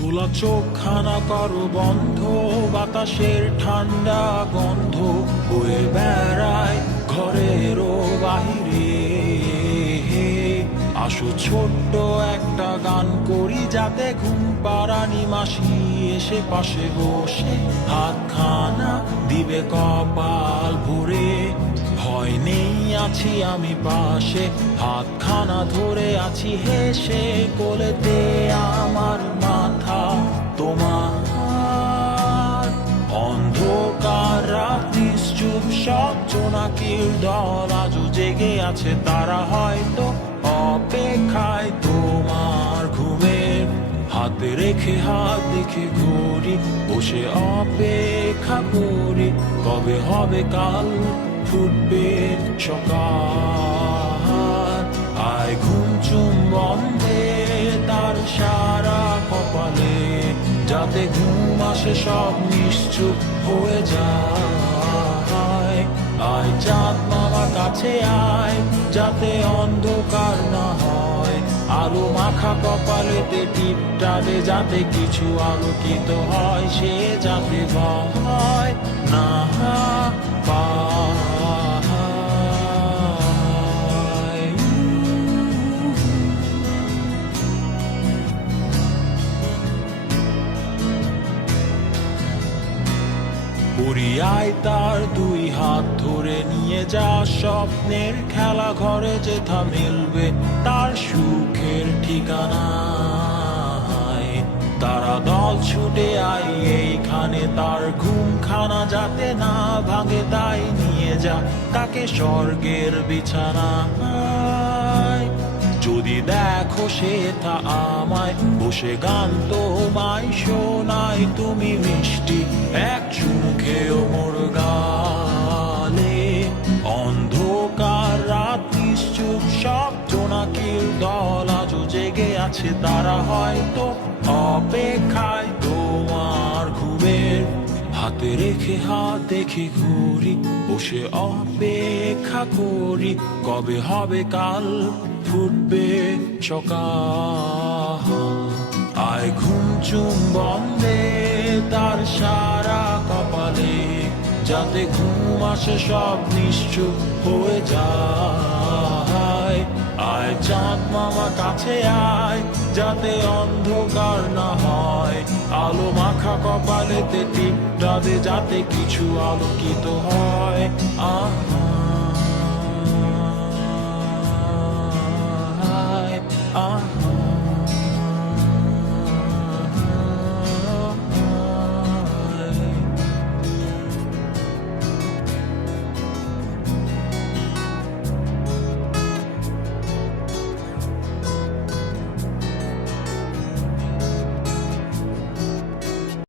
খোলা চোখখানা করো বন্ধ, বাতাসের ঠান্ডা গন্ধ বয়ে বেড়ায় ঘরেরও বাহিরে। আসো ছোট্ট একটা গান করি, যাতে ঘুম পাড়ানি মাসি এসে পাশে বসে হাতখানা দিবে কপাল ভরে। ভয় নেই, আছি আমি পাশে, হাতখানা ধরে আছি হেসে, কোলেতে আমার মাথা তোমার। অন্ধকার রাতি চুপ, সব জোনাকির দল আজও জেগে আছে, তারা হয়তো অপেক্ষায় তোমার ঘুমের। হাতে রেখে হাত দেখে ঘড়ি, বসে অপেক্ষা করি, কবে হবে কাল, ফুটবে সকাল। আয় ঘুম চুম বন্ধে তার সারা কপালে, যাতে ঘুম আসে সব নিশ্চুপ হয়ে যায়। আয় চাঁদ মামা কাছে আয়, যাতে অন্ধকার না হয়, আলো মাখা কপালেতে টিপটা দে, যাতে কিছু আলোকিত হয়, সে যাতে ভয় না পায়। পুরিয়ায় তার দুই হাত ধরে নিয়ে যা, স্বপ্নের খেলা ঘরে যেথা মিলবে তার সুখের ঠিকানা। তারা দল ছুটে আই এইখানে, তার ঘুমখানা যাতে না ভাঙে, তাই নিয়ে যা তাকে স্বর্গের বিছানায়। যদি দেখো সে তা আমায় বসে গান তোমায় শোনায়, তুমি মিষ্টি এক চুমুখেও মোর গালে। অন্ধকার রাতি চুপ, সব জোনাকির দল আজও জেগে আছে, তারা হয়তো অপেক্ষায় তোমার ঘুমের। হাতে রেখে হাত দেখে ঘুরি, বসে অপেক্ষা করি, কবে হবে কাল, ফুটবে সকাল। আয় ঘুম চুম বন্ধে তার সারা কপালে, যাতে ঘুম আসে সব নিশ্চুপ হয়ে যায়। আয় চাঁদ মামা কাছে আয়, যাতে অন্ধকার না হয়, আলো মাখা কপালেতে টিপটা দে, যাতে কিছু আলোকিত হয়। আহ